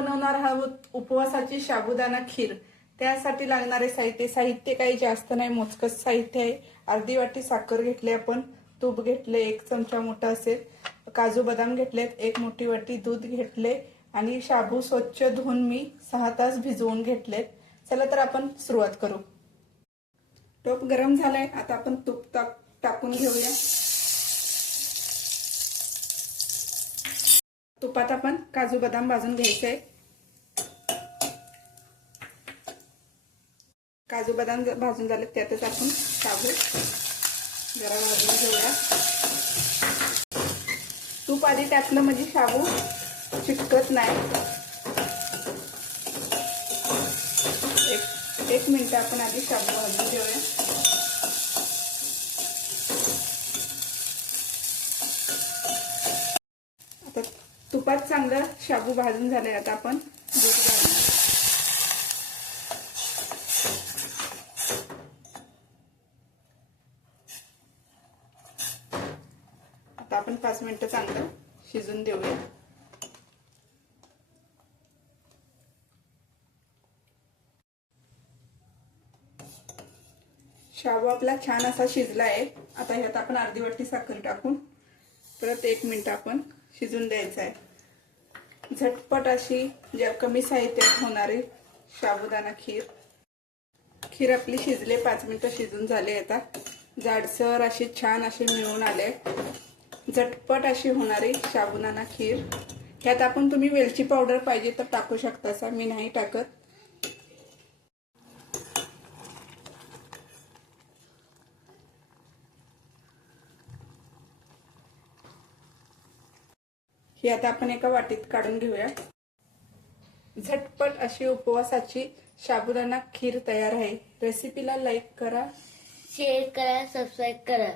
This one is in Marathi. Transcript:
बनवणार आहोत उपवासाची साबुदाणा खीर। त्यासाठी लागणारे साहित्य काही जास्त नाही, मोजकच साहित्य आहे। अर्धी वाटी साखर घेतली आपण, तूप घेतले 1 चमचा मोठा असेल, काजू बदाम घेतलेत 1 मोठी वाटी, दूध घेतले आणि शाबू स्वच्छ धुवून मी 6 तास भिजवून घेतलेत। चला तर आपण सुरुवात करू। टोप गरम झालाय, आता आपण तूप टाकून घेऊया। तुपात आपण काजू बदाम भाजून घ्यायचे। काजू बदाम भाजून झाले त्यातच आपण शाबू जरा भाजून घेऊया। तूप आधी टाकलं म्हणजे शाबू चिटकत नाही। एक मिनिट आपण आधी शाबू भाजून घेऊया। आता तुपात चांगलं शाबू भाजून झाले, आता आपण दूध घालणार। आता आपण 5 मिनिटं चांगलं शिजून देऊया। शाबू आपला छान असा शिजला आहे। आता ह्यात आपण अर्धी वाटी साखर टाकून परत 1 मिनिट आपण शिजून द्यायचं आहे। झटपट अशी कमी साहित्यात होणारी साबुदाणा खीर आपली शिजले, 5 मिनिटं शिजून झाले। आता जाडसर अशी छान अशी मिळून आले, झटपट अशी होणारी साबुदाणा खीर। ह्यात आपण तुम्ही वेलची पावडर पाहिजे तर टाकू शकता, मी नाही टाकत। ही आता आपण एका वाटीत काढून घेऊया। झटपट अशी उपवासाची साबुदाणा खीर तयार आहे। रेसिपीला लाईक करा, शेअर करा, सबस्क्राईब करा।